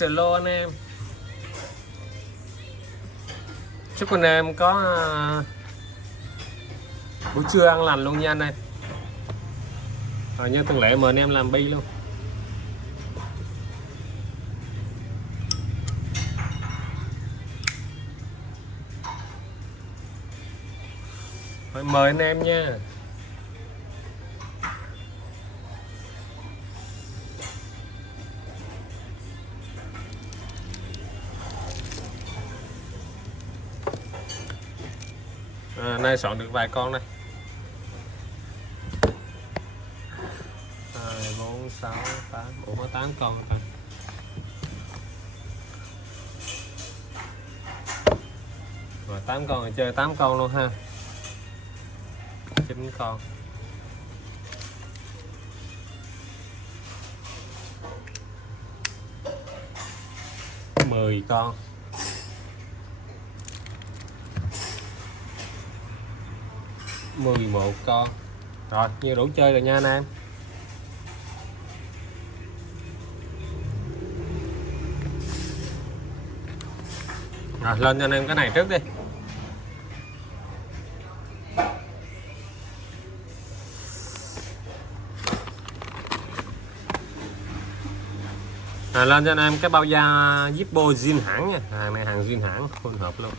Hello anh em. Chúc anh em có buổi trưa ăn lành luôn nha anh em. Như thường lệ mời anh em làm bi luôn. Mời anh em nha. Nay soạn được vài con đây. 2, 4, 6, 8, ủa có 8 con thôi. Rồi 8 con thì chơi 8 con luôn ha. 9 con. Mười con. 11 con. Rồi như đủ chơi rồi nha anh em. Rồi lên cho anh em cái này trước đi. Lên cho anh em cái bao da Zippo zin hãng nha. Hàng này hàng zin hãng phun hợp luôn.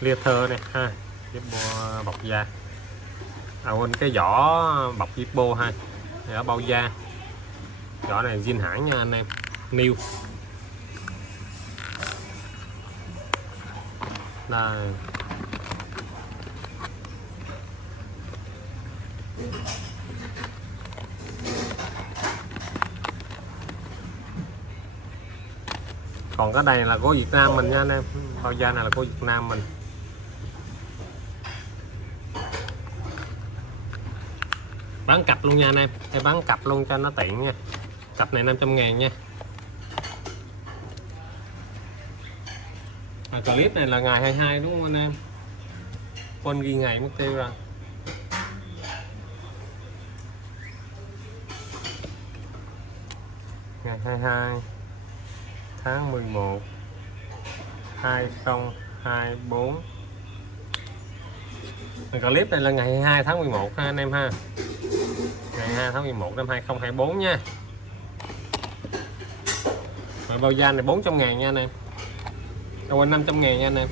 Leather này ha, Zippo bọc da. Quên cái vỏ bọc Zippo ha. Ở bao da. Vỏ này zin hãng nha anh em. New. Đây. Còn cái này là của Việt Nam mình nha anh em. Bao da này là của Việt Nam mình. Bán cặp luôn nha anh em. Hay bán cặp luôn cho nó tiện nha. Cặp này 500.000 nha. Clip này là ngày 22 đúng không anh em? Quên ghi ngày mất tiêu rồi. Ngày 22 tháng 11 2024. Clip này là ngày 22 tháng 11 ha anh em ha. Ngày 22 tháng 11 năm 2024 nha. Rồi bao da này 400.000 nha anh em. Quên 500.000 nha anh em.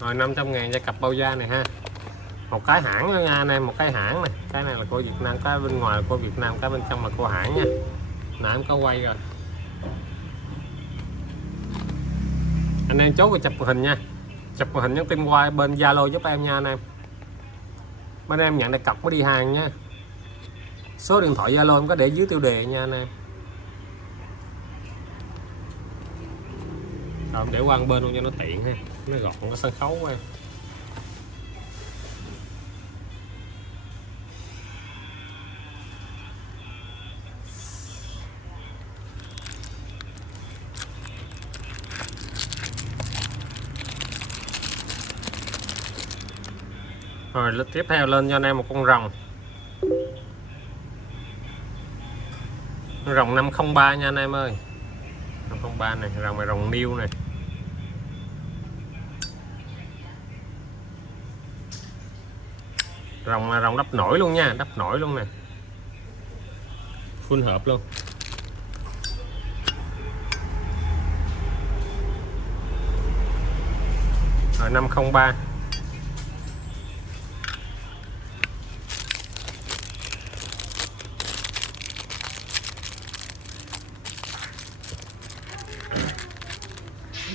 Rồi 500.000 cho cặp bao da này ha. Một cái hãng nữa nha anh em, một cái hãng này. Cái này là của Việt Nam, cái bên ngoài là của Việt Nam, cái bên trong là của hãng nha. Nãy em có quay rồi. Anh em chốt và chụp hình nha. Chụp hình nhắn tin qua bên Zalo giúp em nha anh em. Bên em nhận được cọc mới đi hàng nha. Số điện thoại Zalo em có để dưới tiêu đề nha anh em. Rồi để qua bên luôn cho nó tiện ha. Nó gọn cái sân khấu của em. Rồi tiếp theo lên cho anh em một con rồng. Rồng 503 nha anh em ơi. 503 này, rồng này rồng niêu này. Rồng là rồng đắp nổi luôn nha, đắp nổi luôn nè. Full hợp luôn. Rồi 503.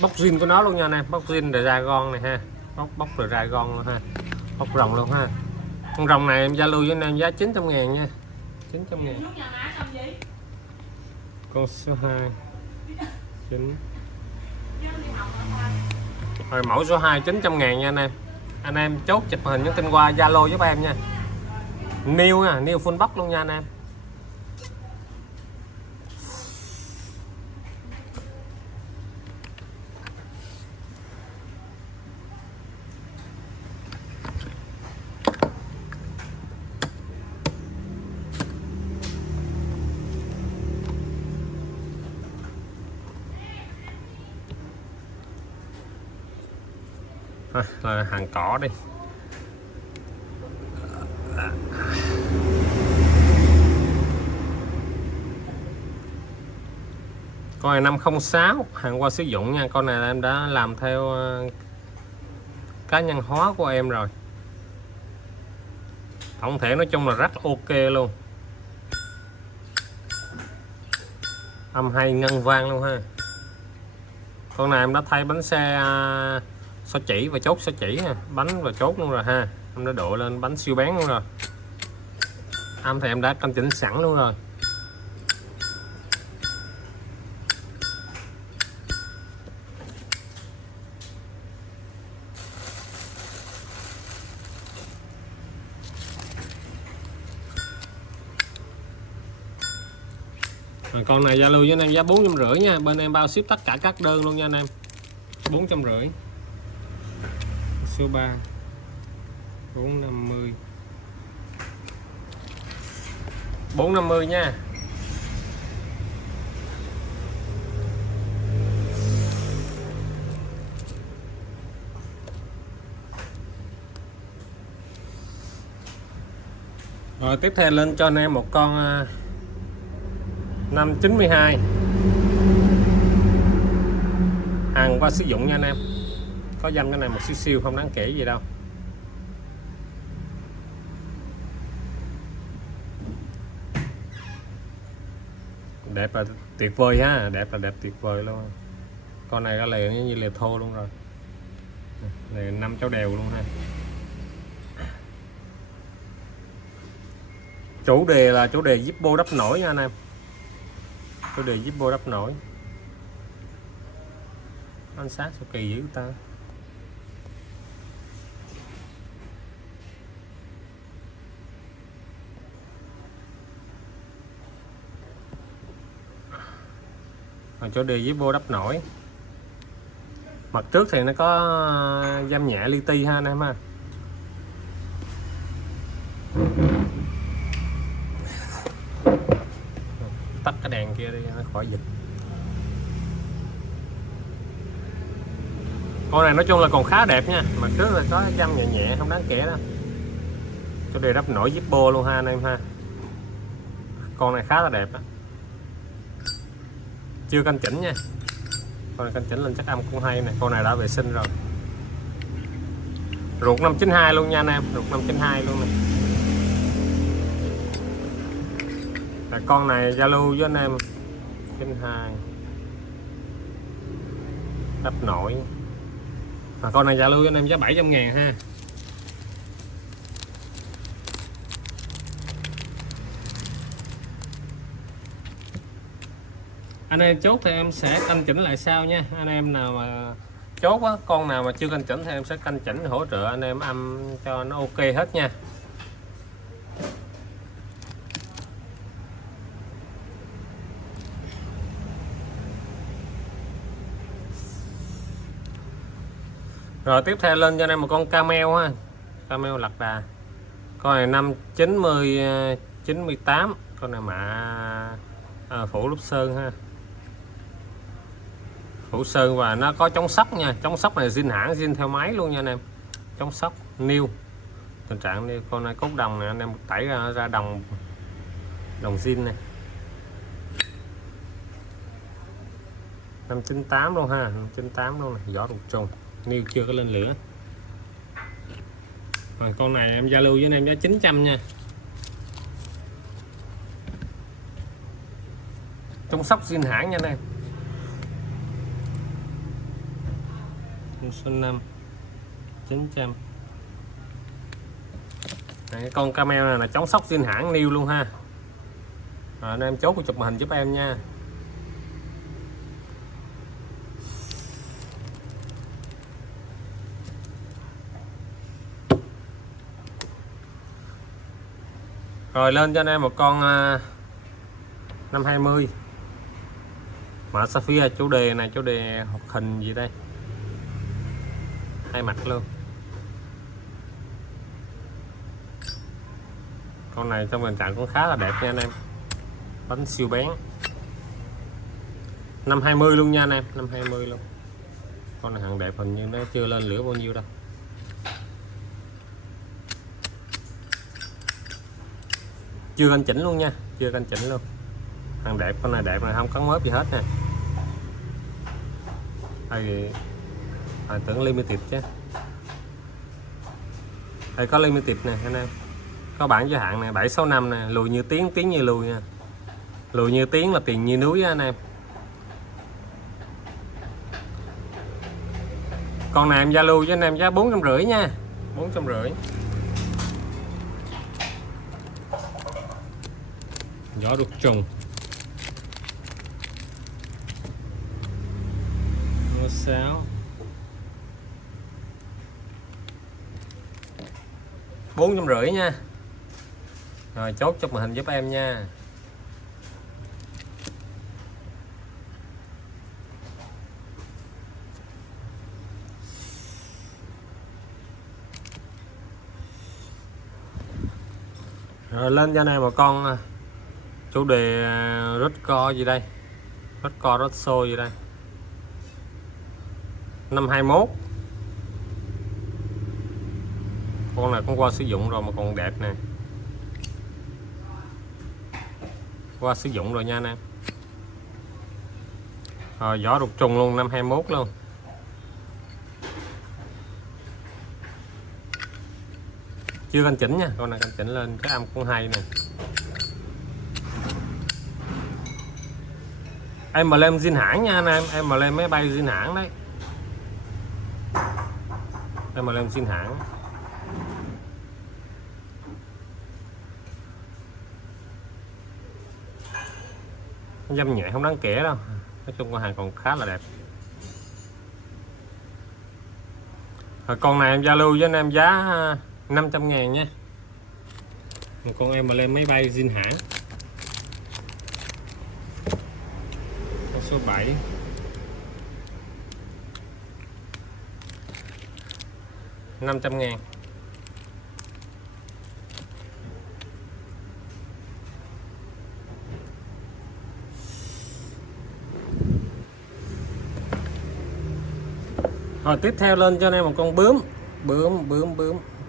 Bóc zin của nó luôn nha anh em, bóc zin rồi ra con này ha. Bóc rồi ra con luôn ha. Bóc rồng luôn ha. Con rồng này em Zalo với anh em giá 900.000 nha. 900.000. Con số 2 9. Rồi mẫu số 2 900.000 nha anh em. Anh em chốt chụp hình nhắn tin qua Zalo giúp em nha. New nha, new full box luôn nha anh em. Là hàng cỏ đi. Con này 506 hàng qua sử dụng nha. Con này em đã làm theo cá nhân hóa của em rồi. Tổng thể nói chung là rất ok luôn. Âm hay ngân vang luôn ha. Con này em đã thay bánh xe xó chỉ và chốt xó chỉ ha. Bánh và chốt luôn rồi ha. Em đã độ lên bánh siêu bén luôn rồi. Âm thì em đã canh chỉnh sẵn luôn rồi. Con này Zalo với anh em giá 450 nha. Bên em bao ship tất cả các đơn luôn nha anh em. 450. Số 3 450. 450 nha. Rồi tiếp theo lên cho anh em một con 592 hàng qua sử dụng nha anh em. Có dăm cái này một xíu siêu không đáng kể gì đâu. Đẹp là tuyệt vời ha, đẹp là đẹp tuyệt vời luôn. Con này có lề như lề thô luôn rồi. Lề 5 cháu đèo luôn ha. Chủ đề là chủ đề Zippo đắp nổi nha anh em. Chủ đề Zippo đắp nổi. Ánh sáng sao kỳ dữ ta. Chủ đề Zippo đắp nổi. Mặt trước thì nó có giam nhẹ li ti ha anh em ha. Tắt cái đèn kia đi nó khỏi dịch. Con này nói chung là còn khá đẹp nha. Mặt trước là có dăm nhẹ nhẹ không đáng kể đâu. Chủ đề đắp nổi Zippo luôn ha anh em ha. Con này khá là đẹp đó. Chưa canh chỉnh nha. Con này canh chỉnh lên chắc âm cũng hay nè. Con này đã vệ sinh rồi. Ruột 592 luôn nha anh em. Ruột 592 luôn nè. Con này Zalo với anh em 92 đắp nổi. Con này Zalo với anh em giá 700.000 ha. Anh em chốt thì em sẽ canh chỉnh lại sau nha. Anh em nào mà chốt á, con nào mà chưa canh chỉnh thì em sẽ canh chỉnh hỗ trợ anh em âm cho nó ok hết nha. Rồi tiếp theo lên cho anh em một con Camel ha. Camel lạc đà. Con này 590 98. Con này mạ phủ lớp sơn ha. Phủ sơn và nó có chống sóc nha. Chống sóc này zin hãng, zin theo máy luôn nha anh em. Chống sóc new. Tình trạng new. Con này cốt đồng này anh em tẩy ra đồng zin này. 598 luôn ha. 598 luôn này. Vỏ đục trùng. New chưa có lên lửa. Rồi, con này em Zalo với anh em giá 900 nha. Chống sóc zin hãng nha anh em. Số 5 900. Đấy, con Camel này là chống sóc zin hãng new luôn ha. Rồi, anh em chốt chụp màn hình giúp em nha. Rồi lên cho anh em một con 520 mã Sapphire. Chủ đề này chủ đề hoạt hình gì đây, hai mặt luôn. Con này trong tình trạng cũng khá là đẹp nha anh em. Bánh siêu bén. 520 luôn nha anh em. 520 luôn. Con này hàng đẹp, hình như nó chưa lên lửa bao nhiêu đâu. chưa canh chỉnh luôn nha, chưa canh chỉnh luôn. Thằng đẹp, con này đẹp này, không có mớp gì hết nè. Hay tưởng limited chứ. Đây có limited nè anh em, có bản giới hạn này 765 nè, lùi như tiếng, tiếng như lùi nha. Lùi như tiếng là tiền như núi á anh em. Con này em Zalo cho anh em giá 450 nha, 450. Gió đục trùng. Mua 6 450 nha. Rồi chốt chụp màn hình giúp em nha. Rồi lên cho này một con chủ đề rít co gì đây, rít co rít xô gì đây, năm 21. Con này cũng qua sử dụng rồi mà còn đẹp nè, qua sử dụng rồi nha anh em. Rồi vỏ đục trùng luôn, năm 21 luôn. Chưa canh chỉnh nha, con này canh chỉnh lên cái âm cũng hay nè. Em mà lên zin hãng nha anh em mà lên máy bay zin hãng đấy. Em mà lên zin hãng. Dăm nhẹ không đáng kể đâu, nói chung con hàng còn khá là đẹp. Rồi con này em Zalo với anh em giá 500.000 nha. Con em mà lên máy bay zin hãng. Con số 7. $500.000. Rồi tiếp theo lên cho anh em một con bướm,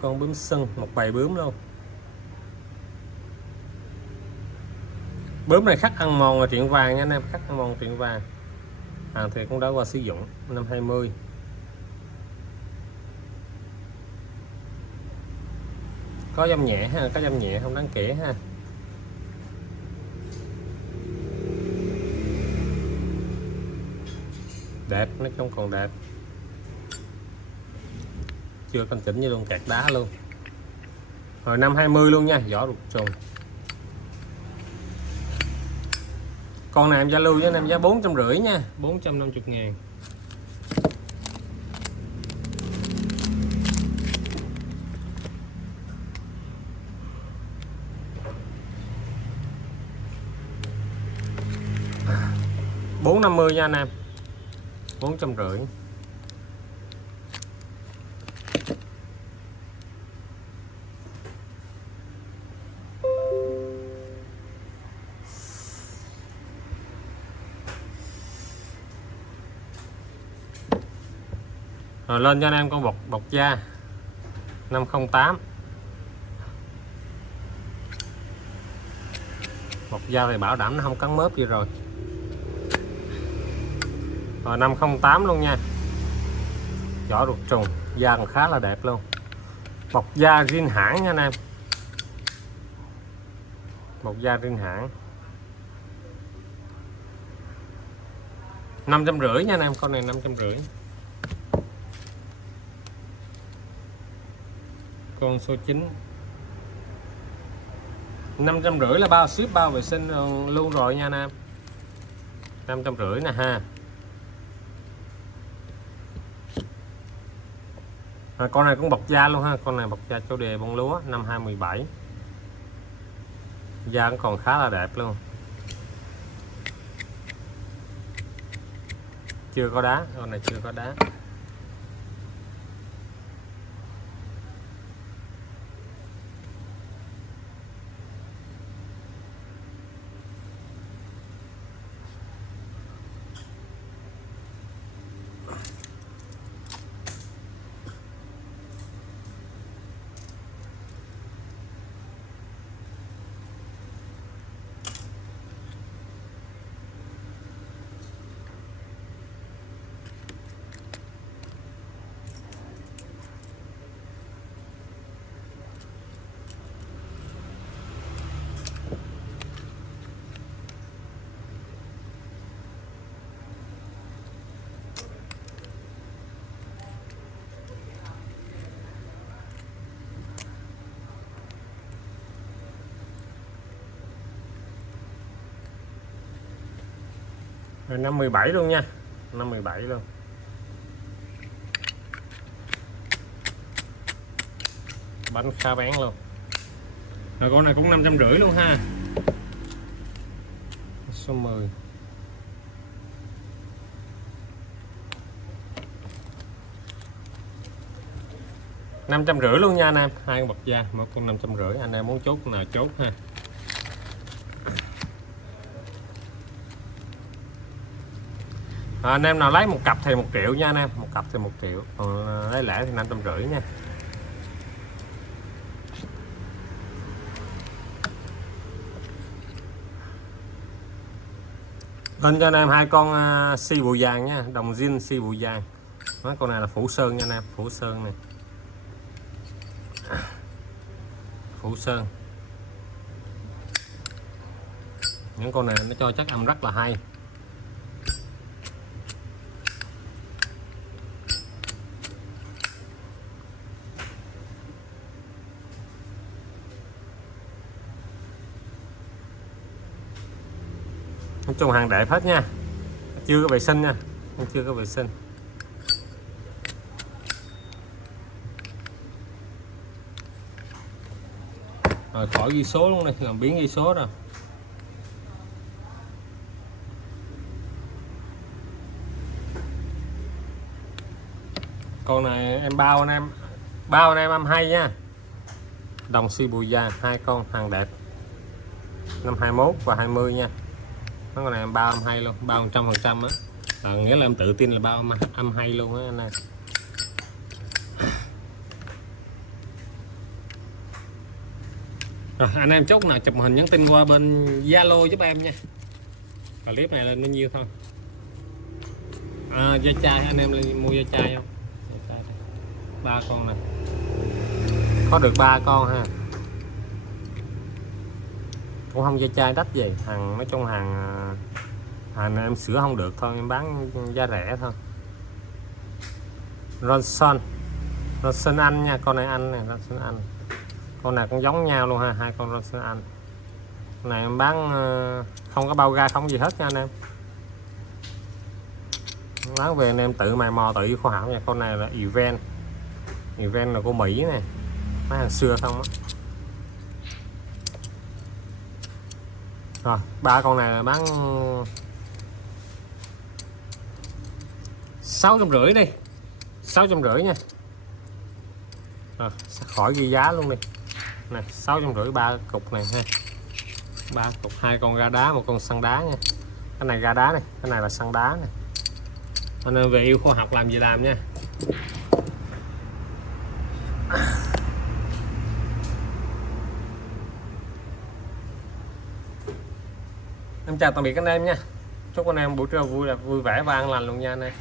con bướm sưng, một bầy bướm luôn. Bướm này khắc ăn mòn là chuyện vàng nha anh em, khắc ăn mòn chuyện vàng. Hàng thì cũng đã qua sử dụng năm 20. Có dăm nhẹ ha, có dăm nhẹ không đáng kể ha. Đẹp, nói chung còn đẹp. Chưa canh chỉnh như luôn, kẹt đá luôn. Rồi năm 20 luôn nha, vỏ đục trùng. Con này em Zalo với anh em giá 450 nha, 450.000. $450 nha anh em, 450. Rồi lên cho anh em con bọc da 508. Bọc da thì bảo đảm nó không cắn mớp gì rồi. Rồi 508 luôn nha. Vỏ đục trùng, da còn khá là đẹp luôn. Bọc da zin hãng nha anh em. Bọc da zin hãng. 550 nha anh em, con này 550. Con số 9 550 là bao ship bao vệ sinh luôn rồi nha anh em. 550 nè ha. Con này cũng bọc da luôn ha, con này bọc da châu đề bông lúa năm 2017. Da cũng còn khá là đẹp luôn. Chưa có đá, con này chưa có đá. Rồi 517 luôn nha, 517 luôn. Bánh khá bán luôn. Rồi con này cũng 550 luôn ha. Số 10. Năm 550 luôn nha anh em, hai con bậc da, một con 550, anh em muốn chốt con nào chốt ha. Anh em nào lấy một cặp thì 1 triệu nha anh em, một cặp thì 1 triệu, còn lấy lẻ thì 550 nha. Lên cho anh em hai con si bù vàng nha, đồng zin si bù vàng. Mấy con này là phủ sơn nha anh em, phủ sơn này, phủ sơn. Những con này nó cho chắc âm rất là hay. Nói chung hàng đẹp hết nha, chưa có vệ sinh nha, chưa có vệ sinh. Rồi khỏi ghi số luôn đây, làm biến ghi số rồi. Con này em bao anh em âm hay nha, đồng Shibuya, hai con hàng đẹp, năm 21 và 20 nha. Mấy con này em bao âm hay luôn, bao 100% á, nghĩa là em tự tin là bao âm hay luôn á anh em. Rồi, anh em chốt nào chụp hình nhắn tin qua bên Zalo giúp em nha. Clip này lên bao nhiêu thôi. Da chai, anh em lên mua da chai không? Ba con này có được 3 con ha, cũng không da chai đắt gì, hàng nói chung hàng em sửa không được thôi, em bán giá rẻ thôi. Ronson Anh nha, con này anh này, Ronson Anh. Con này cũng giống nhau luôn ha, hai con Ronson Anh. Con này em bán không có bao ga không gì hết nha anh em. Bán về anh em tự mày mò tự khoa học nha. Con này là event là của Mỹ này, mấy hàng xưa không á. Rồi ba con này là bán 650 đi, 650 nha. Rồi khỏi ghi giá luôn đi này, 650 ba cục này ha, 3 cục, hai con ga đá, một con săn đá nha. Cái này ga đá này, cái này là săn đá này. Anh em về yêu khoa học làm gì làm nha. Em chào tạm biệt anh em nha, chúc anh em buổi trưa vui vẻ và an lành luôn nha anh em.